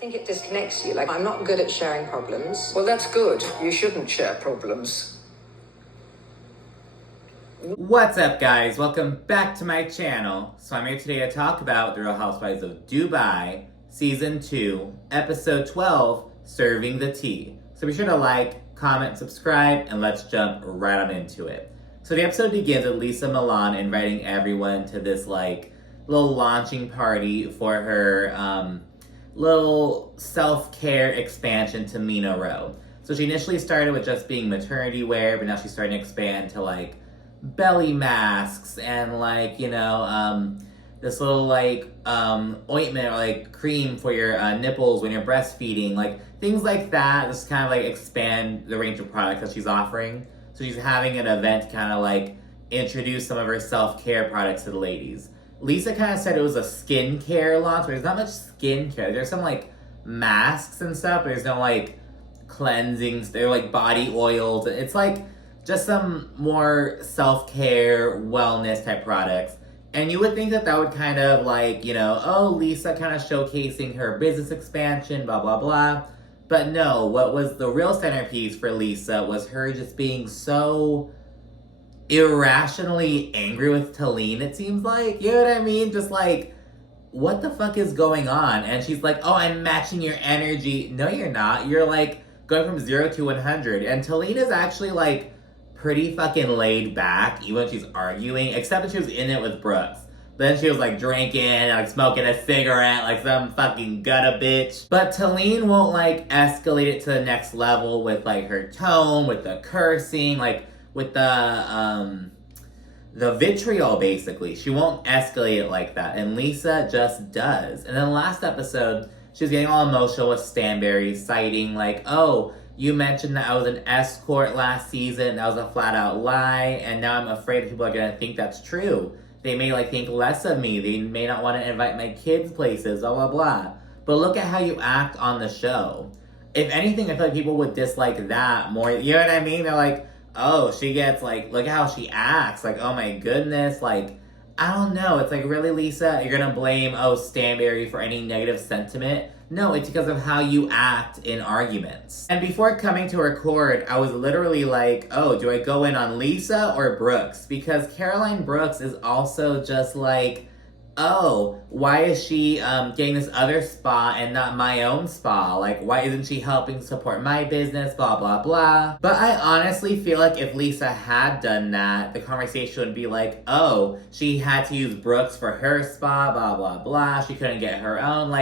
think it disconnects you. Like, I'm not good at sharing problems. Well, that's good. You shouldn't share problems. What's up, guys? Welcome back to my channel. So I'm here today to talk about The Real Housewives of Dubai, Season 2, Episode 12, Serving the Tea. So be sure to like, comment, subscribe, and let's jump right on into it. So the episode begins with Lesa Milan inviting everyone to this, little launching party for her, little self-care expansion to Mina Row. So she initially started with just being maternity wear, but now she's starting to expand to, belly masks and, this little, ointment or, cream for your nipples when you're breastfeeding. Things like that. Just kind of, expand the range of products that she's offering. So she's having an event to kind of, introduce some of her self-care products to the ladies. Lesa kind of said it was a skincare launch, but there's not much skincare. There's some, masks and stuff, but there's no, cleansings. They're, body oils. It's, just some more self-care, wellness type products. And you would think that would kind of Lesa kind of showcasing her business expansion, blah, blah, blah. But no, what was the real centerpiece for Lesa was her just being so irrationally angry with Talene, it seems like. You know what I mean? Just what the fuck is going on? And she's like, oh, I'm matching your energy. No, you're not. You're going from 0 to 100. And Talene is actually pretty fucking laid back, even when she's arguing, except when she was in it with Brooks. Then she was drinking, smoking a cigarette, like some fucking gutta bitch. But Talene won't escalate it to the next level with her tone, with the cursing, with the vitriol, basically. She won't escalate it like that. And Lesa just does. And then last episode, she was getting all emotional with Stanberry, citing oh, you mentioned that I was an escort last season. That was a flat out lie. And now I'm afraid people are going to think that's true. They may think less of me. They may not want to invite my kids places, blah, blah, blah. But look at how you act on the show. If anything, I feel like people would dislike that more. You know what I mean? They're oh, she gets, look at how she acts. Oh, my goodness. I don't know. It's really, Lesa, you're going to blame, Stanberry for any negative sentiment. No, it's because of how you act in arguments. And before coming to record, I was literally oh, do I go in on Lesa or Brooks? Because Caroline Brooks is also just oh, why is she getting this other spa and not my own spa? Why isn't she helping support my business? Blah, blah, blah. But I honestly feel if Lesa had done that, the conversation would be oh, she had to use Brooks for her spa, blah, blah, blah. She couldn't get her own.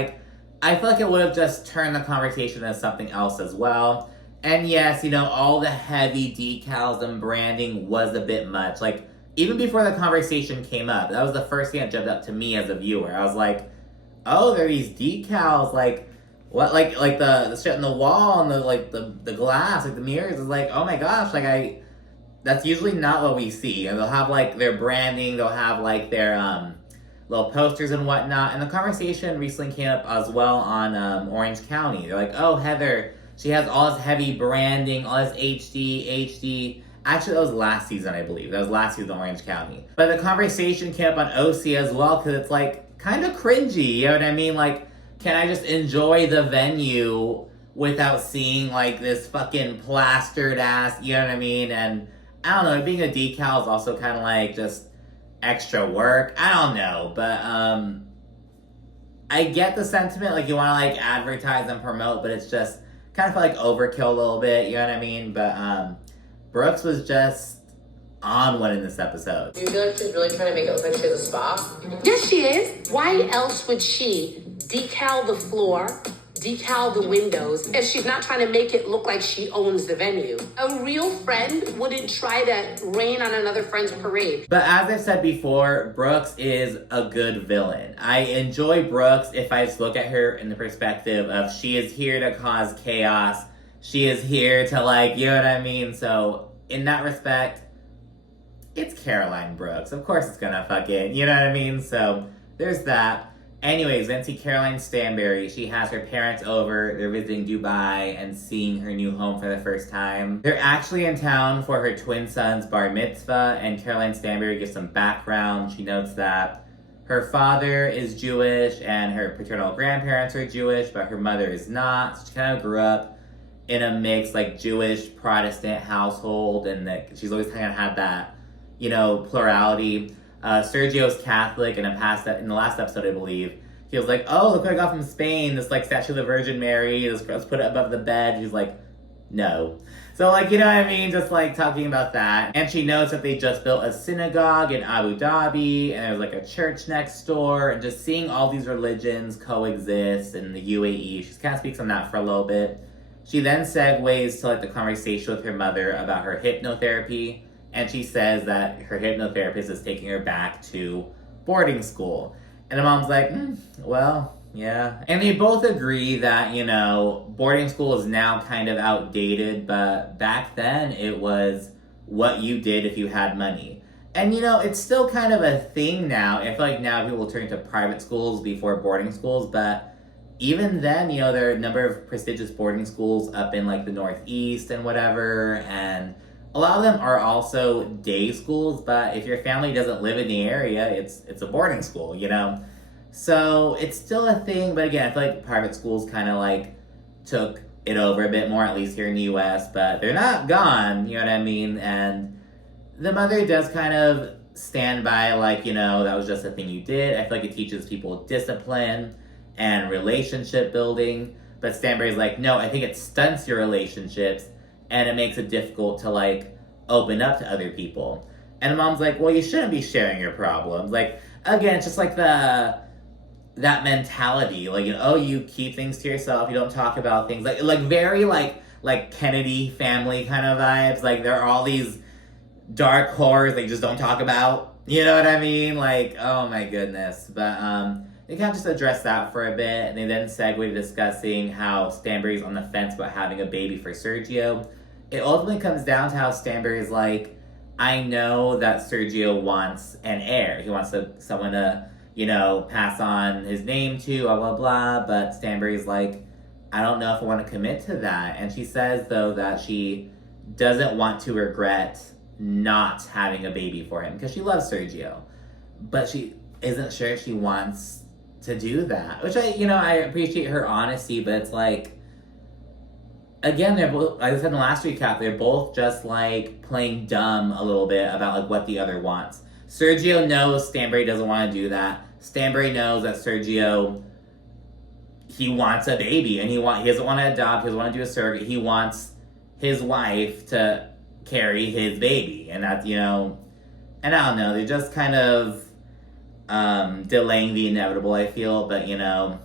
I feel it would have just turned the conversation into something else as well. And yes, all the heavy decals and branding was a bit much. Even before the conversation came up, that was the first thing that jumped up to me as a viewer. I was oh, there are these decals, what, the shit on the wall and the glass, the mirrors is oh my gosh, that's usually not what we see. And they'll have their branding, they'll have their little posters and whatnot. And the conversation recently came up as well on Orange County. They're oh, Heather, she has all this heavy branding, all this HD. Actually, that was last season, I believe. That was last season in Orange County. But the conversation came up on OC as well, because it's kind of cringy, you know what I mean? Can I just enjoy the venue without seeing this fucking plastered ass, you know what I mean? And I don't know, being a decal is also kind of just extra work. I don't know, but I get the sentiment, you want to advertise and promote, but it's just kind of overkill a little bit, you know what I mean? But Brooks was just on one in this episode. Do you feel she's really trying to make it look like she has a spa? Yes, she is. Why else would she decal the floor, decal the windows, if she's not trying to make it look like she owns the venue? A real friend wouldn't try to rain on another friend's parade. But as I've said before, Brooks is a good villain. I enjoy Brooks if I just look at her in the perspective of she is here to cause chaos. She is here to you know what I mean? So in that respect, it's Caroline Brooks. Of course it's gonna fucking, you know what I mean? So there's that. Anyways, then see Caroline Stanberry. She has her parents over. They're visiting Dubai and seeing her new home for the first time. They're actually in town for her twin son's bar mitzvah, and Caroline Stanberry gives some background. She notes that her father is Jewish and her paternal grandparents are Jewish, but her mother is not. So she kind of grew up in a mixed, like, Jewish Protestant household, and that she's always kind of had that, you know, plurality. Sergio's Catholic, and in the last episode, I believe, he was like, oh, look what I got from Spain, this, like, statue of the Virgin Mary, let's put it above the bed. She's like, no. So, like, you know what I mean? Just, like, talking about that. And she knows that they just built a synagogue in Abu Dhabi, and there's, like, a church next door, and just seeing all these religions coexist in the UAE. She kind of speaks on that for a little bit. She then segues to, like, the conversation with her mother about her hypnotherapy, and she says that her hypnotherapist is taking her back to boarding school. And the mom's like, well, yeah. And they both agree that, you know, boarding school is now kind of outdated, but back then it was what you did if you had money. And, you know, it's still kind of a thing now. I feel like now people turn to private schools before boarding schools, but even then, you know, there are a number of prestigious boarding schools up in, like, the Northeast and whatever, and a lot of them are also day schools, but if your family doesn't live in the area, it's a boarding school, you know? So it's still a thing, but again, I feel like private schools kind of, like, took it over a bit more, at least here in the US, but they're not gone, you know what I mean? And the mother does kind of stand by, like, you know, that was just a thing you did. I feel like it teaches people discipline and relationship building, but Stanbury's like, no, I think it stunts your relationships, and it makes it difficult to, like, open up to other people. And the mom's like, well, you shouldn't be sharing your problems. Like, again, it's just like that mentality, like, you know, oh, you keep things to yourself, you don't talk about things, like very like Kennedy family kind of vibes. Like, there are all these dark horrors they just don't talk about, you know what I mean? Like, oh my goodness. But they kind of just address that for a bit, and they then segue to discussing how Stanbury's on the fence about having a baby for Sergio. It ultimately comes down to how Stanbury's like, I know that Sergio wants an heir. He wants someone to, you know, pass on his name to, blah, blah, blah. But Stanbury's like, I don't know if I want to commit to that. And she says, though, that she doesn't want to regret not having a baby for him because she loves Sergio. But she isn't sure if she wants to do that. Which I appreciate her honesty, but it's like, again, they're both, like I said in the last recap, they're both just, like, playing dumb a little bit about, like, what the other wants. Sergio knows Stanbury doesn't want to do that. Stanbury knows that Sergio, he wants a baby, and he doesn't want to adopt, he doesn't want to do a surrogate. He wants his wife to carry his baby, and that's, you know, and I don't know, they're just kind of delaying the inevitable, I feel, but, you know,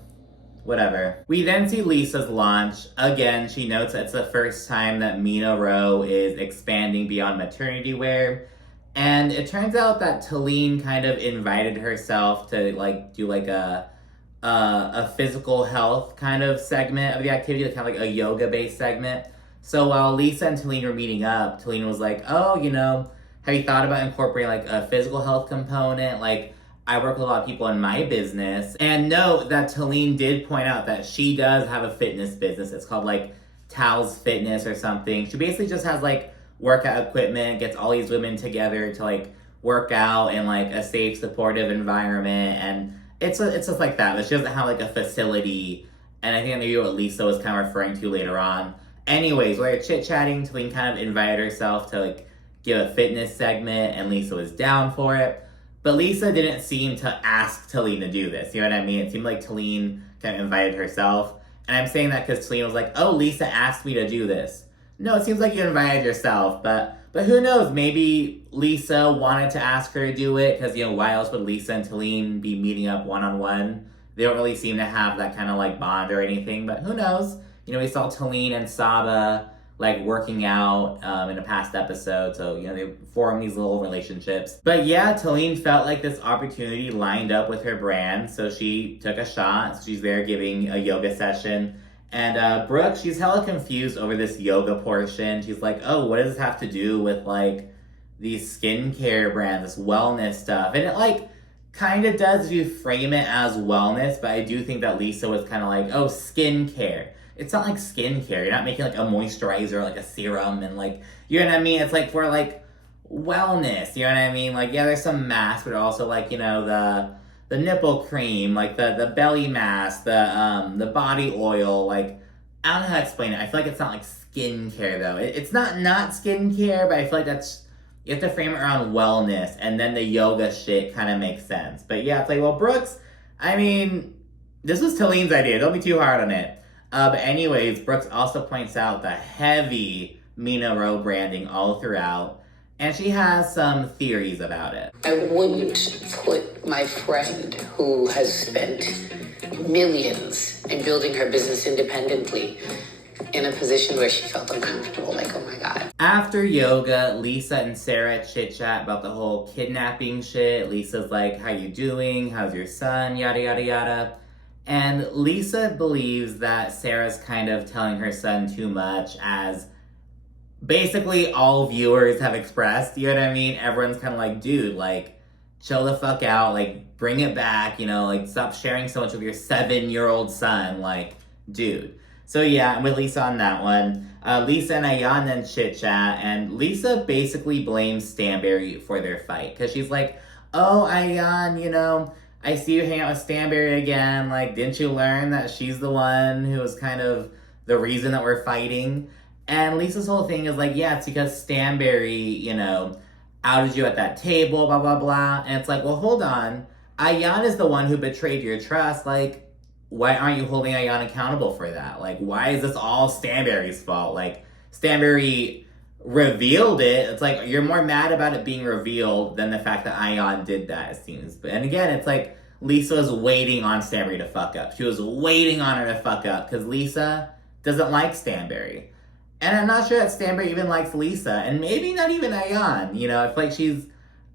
whatever. We then see Lesa's launch. Again, she notes that it's the first time that Mina Rowe is expanding beyond maternity wear. And it turns out that Talene kind of invited herself to, like, do, like, a physical health kind of segment of the activity, like, kind of like a yoga-based segment. So while Lesa and Talene were meeting up, Talene was like, oh, you know, have you thought about incorporating, like, a physical health component? Like, I work with a lot of people in my business. And note that Talene did point out that she does have a fitness business. It's called, like, Tal's Fitness or something. She basically just has, like, workout equipment, gets all these women together to, like, work out in, like, a safe, supportive environment. And it's just like that. But she doesn't have, like, a facility. And I think maybe what Lesa was kind of referring to later on. Anyways, we were chit-chatting. Talene kind of invited herself to, like, give a fitness segment, and Lesa was down for it. But Lesa didn't seem to ask Talene to do this. You know what I mean? It seemed like Talene kind of invited herself. And I'm saying that because Talene was like, oh, Lesa asked me to do this. No, it seems like you invited yourself. But who knows? Maybe Lesa wanted to ask her to do it because, you know, why else would Lesa and Talene be meeting up one-on-one? They don't really seem to have that kind of, like, bond or anything. But who knows? You know, we saw Talene and Saba, like, working out in a past episode. So, you know, they form these little relationships. But yeah, Talene felt like this opportunity lined up with her brand. So she took a shot. So she's there giving a yoga session. And Brooke, she's hella confused over this yoga portion. She's like, oh, what does this have to do with, like, these skincare brands, this wellness stuff? And it, like, kind of does if you frame it as wellness. But I do think that Lesa was kind of like, oh, skincare. It's not like skincare. You're not making, like, a moisturizer, like a serum, and, like, you know what I mean? It's, like, for, like, wellness, you know what I mean? Like, yeah, there's some masks, but also, like, you know, the the nipple cream, like the belly mask, the body oil, like, I don't know how to explain it. I feel like it's not like skincare though. It's not skincare, but I feel like you have to frame it around wellness, and then the yoga shit kind of makes sense. But yeah, it's like, well, Brooks, I mean, this was Talene's idea. Don't be too hard on it. But anyways, Brooks also points out the heavy Mina Rowe branding all throughout, and she has some theories about it. I wouldn't put my friend who has spent millions in building her business independently in a position where she felt uncomfortable, like, oh my God. After yoga, Lesa and Sarah chit-chat about the whole kidnapping shit. Lisa's like, how you doing? How's your son? Yada, yada, yada. And Lesa believes that Sarah's kind of telling her son too much, as basically all viewers have expressed, you know what I mean? Everyone's kind of like, dude, like, chill the fuck out, like, bring it back, you know, like, stop sharing so much with your 7-year-old son, like, dude. So yeah, I'm with Lesa on that one. Lesa and Ayan then chit-chat, and Lesa basically blames Stanberry for their fight, because she's like, oh, Ayan, you know, I see you hang out with Stanberry again, like, didn't you learn that she's the one who was kind of the reason that we're fighting? And Lisa's whole thing is like, yeah, it's because Stanberry, you know, outed you at that table, blah, blah, blah. And it's like, well, hold on. Ayan is the one who betrayed your trust. Like, why aren't you holding Ayan accountable for that? Like, why is this all Stanberry's fault? Like, Stanberry revealed it. It's like, you're more mad about it being revealed than the fact that Ayan did that, it seems. And again, it's like, Lesa was waiting on Stanberry to fuck up. She was waiting on her to fuck up, because Lesa doesn't like Stanberry. And I'm not sure that Stanberry even likes Lesa, and maybe not even Ayan. You know, I feel like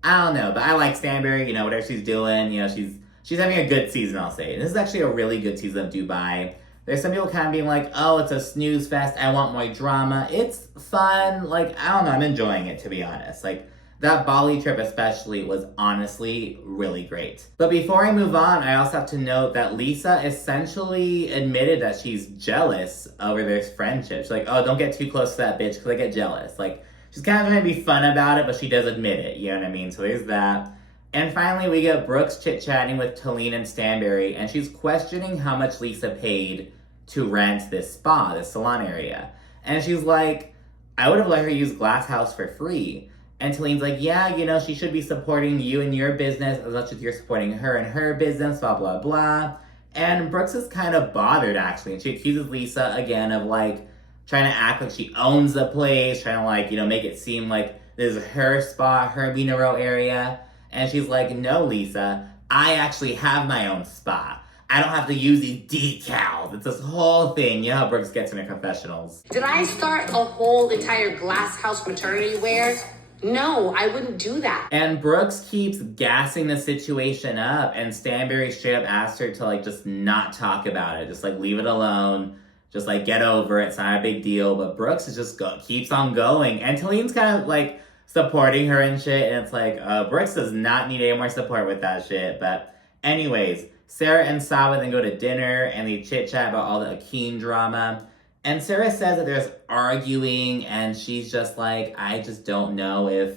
I don't know, but I like Stanberry, you know, whatever she's doing, you know, she's having a good season, I'll say. And this is actually a really good season of Dubai. There's some people kind of being like, oh, it's a snooze fest, I want more drama. It's fun, like, I don't know, I'm enjoying it, to be honest. Like, that Bali trip especially was honestly really great. But before I move on, I also have to note that Lesa essentially admitted that she's jealous over their friendship. She's like, oh, don't get too close to that bitch because I get jealous. Like, she's kind of gonna be fun about it, but she does admit it, you know what I mean? So there's that. And finally, we get Brooks chit-chatting with Talene and Stanberry, and she's questioning how much Lesa paid to rent this spa, this salon area. And she's like, I would have let her use Glass House for free. And Talene's like, yeah, you know, she should be supporting you and your business as much as you're supporting her and her business, blah, blah, blah. And Brooks is kind of bothered, actually. And she accuses Lesa, again, of, like, trying to act like she owns the place, trying to, like, you know, make it seem like this is her spa, her Mina Rowe area. And she's like, no, Lesa, I actually have my own spa. I don't have to use these decals. It's this whole thing. You know how Brooks gets in her confessionals. Did I start a whole entire Glass House maternity wear? No, I wouldn't do that. And Brooks keeps gassing the situation up, and Stanberry straight up asks her to, like, just not talk about it. Just, like, leave it alone. Just, like, get over it. It's not a big deal. But Brooks is just keeps on going. And Talene's kind of, like, supporting her and shit. And it's like, Brooks does not need any more support with that shit. But anyways, Sarah and Saba then go to dinner, and they chit-chat about all the Akeem drama. And Sarah says that there's arguing, and she's just like, I just don't know if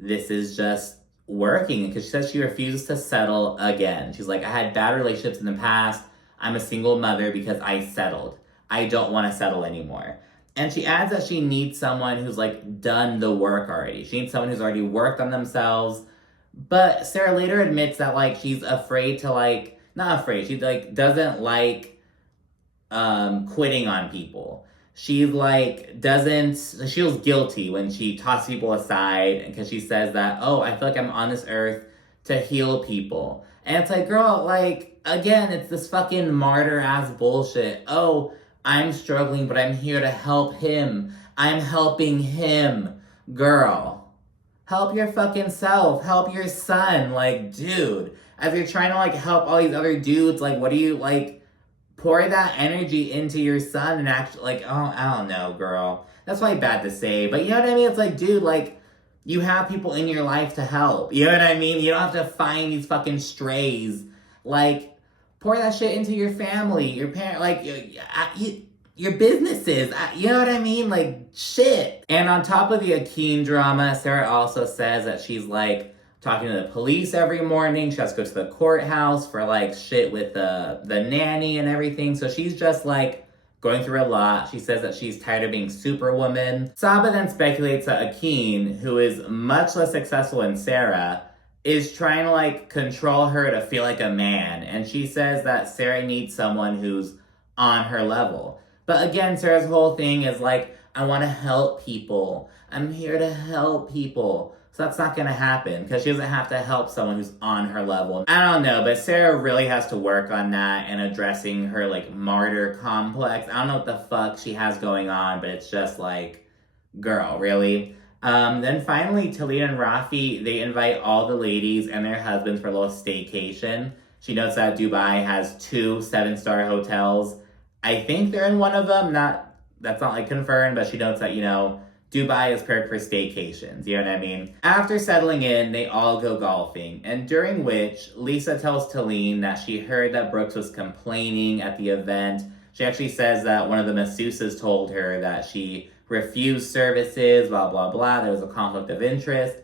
this is just working. Because she says she refuses to settle again. She's like, I had bad relationships in the past. I'm a single mother because I settled. I don't want to settle anymore. And she adds that she needs someone who's, like, done the work already. She needs someone who's already worked on themselves. But Sarah later admits that, like, she's afraid to, like, not afraid. She, like, doesn't like quitting on people. She, like, she feels guilty when she tosses people aside, because she says that, oh, I feel like I'm on this earth to heal people. And it's like, girl, like, again, it's this fucking martyr-ass bullshit. Oh, I'm struggling, but I'm here to help him. I'm helping him. Girl, help your fucking self. Help your son. Like, dude, as you're trying to, like, help all these other dudes, like, what do you, like, pour that energy into your son and actually, like, oh, I don't know, girl. That's probably bad to say, but you know what I mean? It's like, dude, like, you have people in your life to help. You know what I mean? You don't have to find these fucking strays. Like, pour that shit into your family, your parent, like, your businesses. You know what I mean? Like, shit. And on top of the Akeem drama, Sarah also says that she's like, talking to the police every morning. She has to go to the courthouse for like shit with the nanny and everything. So she's just like going through a lot. She says that she's tired of being Superwoman. Saba then speculates that Akin, who is much less successful than Sarah, is trying to like control her to feel like a man. And she says that Sarah needs someone who's on her level. But again, Sarah's whole thing is like, I want to help people. I'm here to help people. So that's not gonna happen because she doesn't have to help someone who's on her level. I don't know, but Sarah really has to work on that and addressing her like martyr complex. I don't know what the fuck she has going on, but it's just like, girl, really? Then finally, Talina and Rafi, they invite all the ladies and their husbands for a little staycation. She notes that Dubai has 2 7-star hotels. I think they're in one of them. That's not like confirmed, but she notes that, you know, Dubai is perfect for staycations, you know what I mean? After settling in, they all go golfing, and during which, Lesa tells Talene that she heard that Brooks was complaining at the event. She actually says that one of the masseuses told her that she refused services, blah, blah, blah, there was a conflict of interest.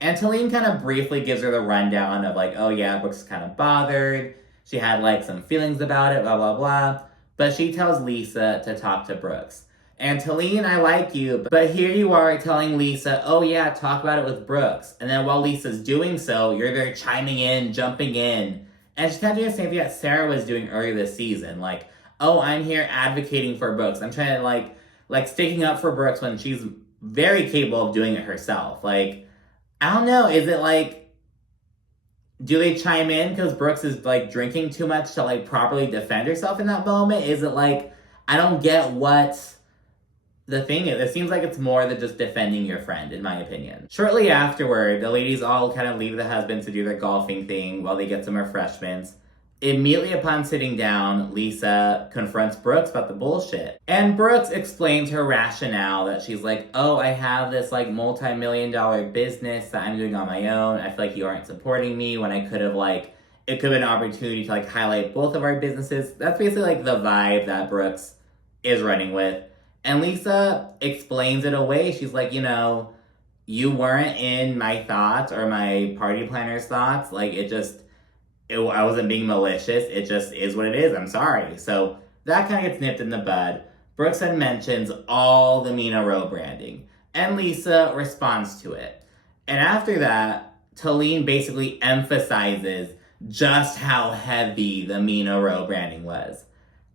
And Talene kind of briefly gives her the rundown of like, oh yeah, Brooks is kind of bothered. She had like some feelings about it, blah, blah, blah. But she tells Lesa to talk to Brooks. And Talene, I like you, but here you are telling Lesa, oh yeah, talk about it with Brooks. And then while Lisa's doing so, you're there chiming in, jumping in. And she's kind of doing the same thing that Sarah was doing earlier this season. Like, oh, I'm here advocating for Brooks. I'm trying to like sticking up for Brooks when she's very capable of doing it herself. Like, I don't know, is it like, do they chime in because Brooks is like drinking too much to like properly defend herself in that moment? Is it like, I don't get what the thing is. It seems like it's more than just defending your friend, in my opinion. Shortly afterward, the ladies all kind of leave the husbands to do their golfing thing while they get some refreshments. Immediately upon sitting down, Lesa confronts Brooks about the bullshit. And Brooks explains her rationale that she's like, oh, I have this like multi-million-dollar business that I'm doing on my own. I feel like you aren't supporting me when I could have like, it could have been an opportunity to like highlight both of our businesses. That's basically like the vibe that Brooks is running with. And Lesa explains it away. She's like, you know, you weren't in my thoughts or my party planner's thoughts. Like, I wasn't being malicious. It just is what it is. I'm sorry. So that kind of gets nipped in the bud. Brooks then mentions all the Mina Rowe branding. And Lesa responds to it. And after that, Talene basically emphasizes just how heavy the Mina Rowe branding was.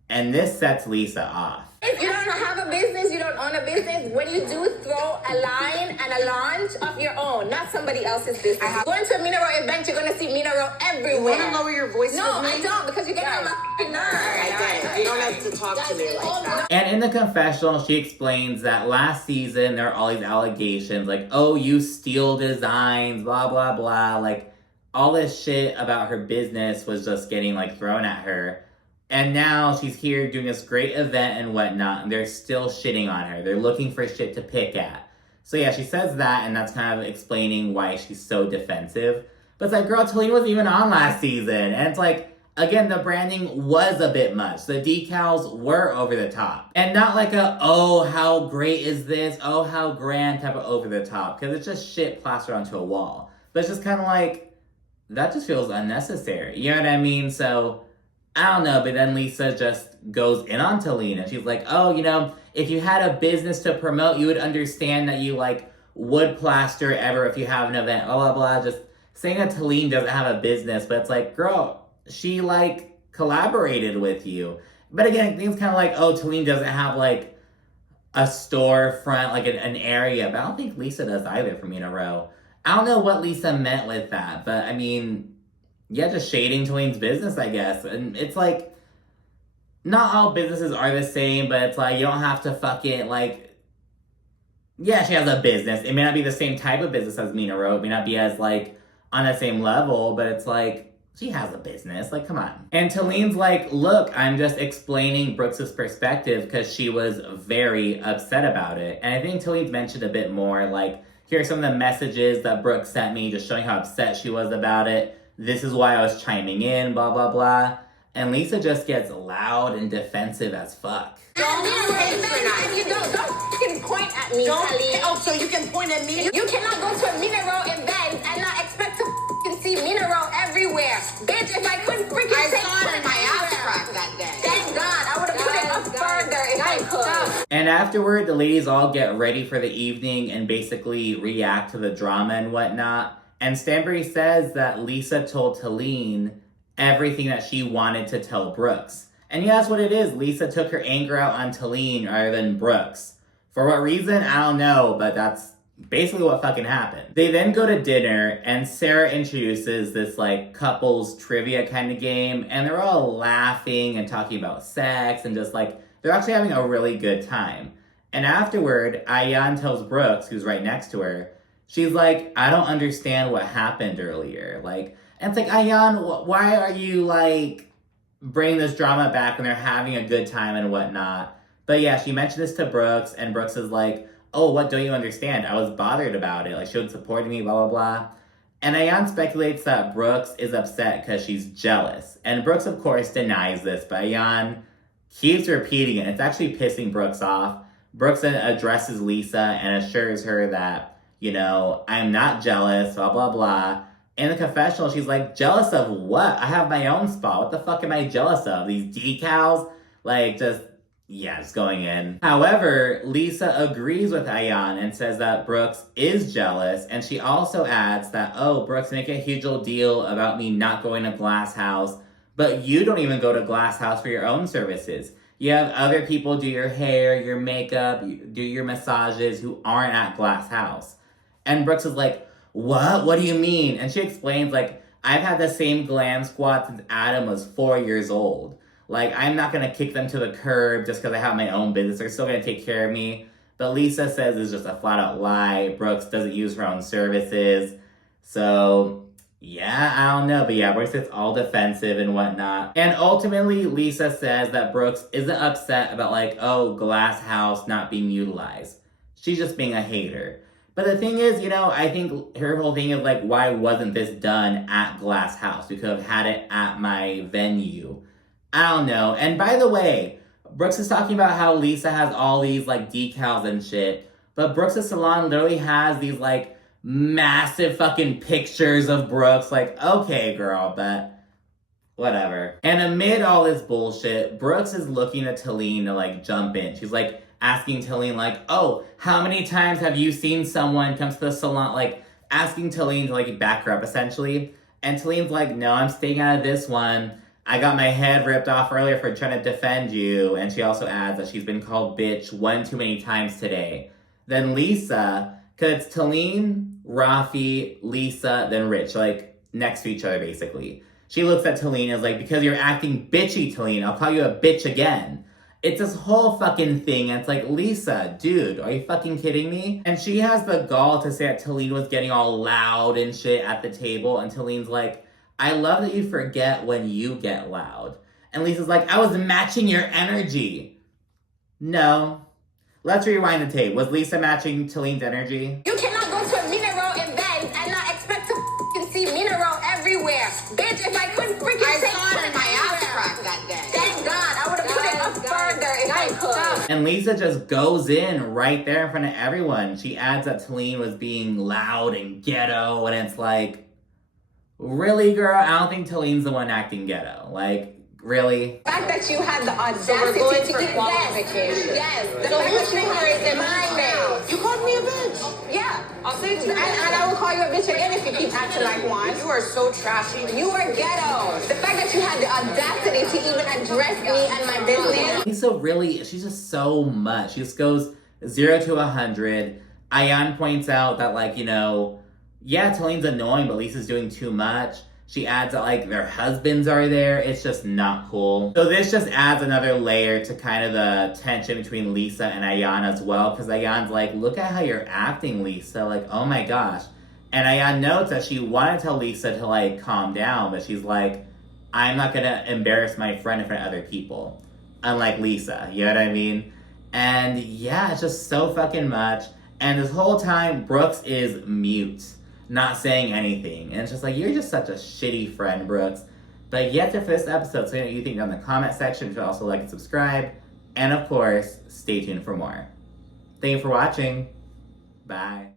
And this sets Lesa off. If you don't have a business, you don't own a business, when you do throw a line and a launch of your own, not somebody else's business. Going to a Mina Rowe event, you're going to see Mina Rowe everywhere. You want to lower your voice No, with me? I don't, because you get on my nerves. I you don't have to talk to me like that. And in the confessional, she explains that last season, there are all these allegations, like, oh, you steal designs, blah, blah, blah. Like, all this shit about her business was just getting, like, thrown at her. And now she's here doing this great event and whatnot, and they're still shitting on her. They're looking for shit to pick at. So yeah, she says that, and that's kind of explaining why she's so defensive. But it's like, girl, Talene wasn't even on last season. And it's like, again, the branding was a bit much. The decals were over the top. And not like a, oh, how great is this? Oh, how grand type of over the top. Because it's just shit plastered onto a wall. But it's just kind of like, that just feels unnecessary. You know what I mean? So I don't know, but then Lesa just goes in on Talene, and she's like, oh, you know, if you had a business to promote, you would understand that you, like, would plaster ever if you have an event, blah, blah, blah. Just saying that Talene doesn't have a business, but it's like, girl, she, like, collaborated with you. But again, I think it's kind of like, oh, Talene doesn't have, like, a storefront, like, an area. But I don't think Lesa does either for Mina Rowe. I don't know what Lesa meant with that, but, I mean, yeah, just shading Talene's business, I guess. And it's like, not all businesses are the same, but it's like, you don't have to fucking, like, yeah, she has a business. It may not be the same type of business as Mina Rowe. It may not be as, like, on the same level, but it's like, she has a business. Like, come on. And Talene's like, look, I'm just explaining Brooks's perspective because she was very upset about it. And I think Talene's mentioned a bit more, like, here are some of the messages that Brooks sent me, just showing how upset she was about it. This is why I was chiming in, blah, blah, blah. And Lesa just gets loud and defensive as fuck. Don't fucking point at me, Talene. Oh, so you can point at me? You cannot go to a Mina Rowe event and not expect to everywhere. Bitch, if I couldn't freaking say saw it in my ass crack that day. thank God, I would have put it up further if I could. And afterward, the ladies all get ready for the evening and basically react to the drama and whatnot. And Stanbury says that Lesa told Talene everything that she wanted to tell Brooks. And yeah, that's what it is. Lesa took her anger out on Talene rather than Brooks. For what reason? I don't know, but that's basically what fucking happened. They then go to dinner, and Sarah introduces this, like, couples trivia kind of game, and they're all laughing and talking about sex, and just, like, they're actually having a really good time. And afterward, Ayan tells Brooks, who's right next to her, she's like, I don't understand what happened earlier. Like, and it's like, Ayan, why are you, like, bringing this drama back when they're having a good time and whatnot? But yeah, she mentioned this to Brooks, and Brooks is like, oh, what don't you understand? I was bothered about it. Like, she was supporting me, blah, blah, blah. And Ayan speculates that Brooks is upset because she's jealous. And Brooks, of course, denies this, but Ayan keeps repeating it. It's actually pissing Brooks off. Brooks then addresses Lesa and assures her that, you know, I'm not jealous, blah, blah, blah. In the confessional, she's like, jealous of what? I have my own spot. What the fuck am I jealous of? These decals? Like, just going in. However, Lesa agrees with Ayan and says that Brooks is jealous, and she also adds that, oh, Brooks, make a huge old deal about me not going to Glass House, but you don't even go to Glass House for your own services. You have other people do your hair, your makeup, do your massages who aren't at Glass House. And Brooks is like, what? What do you mean? And she explains, like, I've had the same glam squad since Adam was 4 years old. Like, I'm not going to kick them to the curb just because I have my own business. They're still going to take care of me. But Lesa says it's just a flat-out lie. Brooks doesn't use her own services. So, yeah, I don't know. But yeah, Brooks gets all defensive and whatnot. And ultimately, Lesa says that Brooks isn't upset about, like, oh, Glass House not being utilized. She's just being a hater. But the thing is, you know, I think her whole thing is, like, why wasn't this done at Glass House? We could have had it at my venue. I don't know. And by the way, Brooks is talking about how Lesa has all these, like, decals and shit. But Brooks' salon literally has these, like, massive fucking pictures of Brooks. Like, okay, girl, but whatever. And amid all this bullshit, Brooks is looking at Talene to, like, jump in. She's, like, asking Talene, like, oh, how many times have you seen someone come to the salon? Like, asking Talene to, like, back her up, essentially. And Talene's like, no, I'm staying out of this one. I got my head ripped off earlier for trying to defend you. And she also adds that she's been called bitch one too many times today. Then Lesa, because it's Talene, Rafi, Lesa, then Rich, like, next to each other, basically. She looks at Talene and is like, because you're acting bitchy, Talene, I'll call you a bitch again. It's this whole fucking thing, and it's like, Lesa, dude, are you fucking kidding me? And she has the gall to say that Talene was getting all loud and shit at the table, and Talene's like, I love that you forget when you get loud. And Lisa's like, I was matching your energy. No. Let's rewind the tape. Was Lesa matching Talene's energy? You cannot go to a Minero event and not expect to see Minero everywhere. Bitch, if I couldn't freaking say saw it in my ass crack that day. thank God, I would have put it up further if I could. And Lesa just goes in right there in front of everyone. She adds that Talene was being loud and ghetto, and it's like, really, girl? I don't think Talene's the one acting ghetto. Like, really? The fact that you had the audacity So we're going to for get qualification. Yes. The So fact who's that you trigger is in my mine mouth? You called me a bitch. Yeah. I'll say it to you. And I will call you a bitch again if you keep acting like one. You are so trashy. You are ghetto. The fact that you had the audacity to even address me and my business. Lesa really, she's just so much. She just goes 0 to 100. Ayan points out that, like, you know, yeah, Talene's annoying, but Lisa's doing too much. She adds that, like, their husbands are there. It's just not cool. So this just adds another layer to kind of the tension between Lesa and Ayan as well. Because Ayan's like, look at how you're acting, Lesa. Like, oh my gosh. And Ayan notes that she wanted to tell Lesa to, like, calm down. But she's like, I'm not going to embarrass my friend in front of other people. Unlike Lesa. You know what I mean? And yeah, it's just so fucking much. And this whole time, Brooks is mute. Not saying anything. And it's just like, you're just such a shitty friend, Brooks. But yet for this episode, so you know what you think down in the comment section. You should also like and subscribe. And of course, stay tuned for more. Thank you for watching. Bye.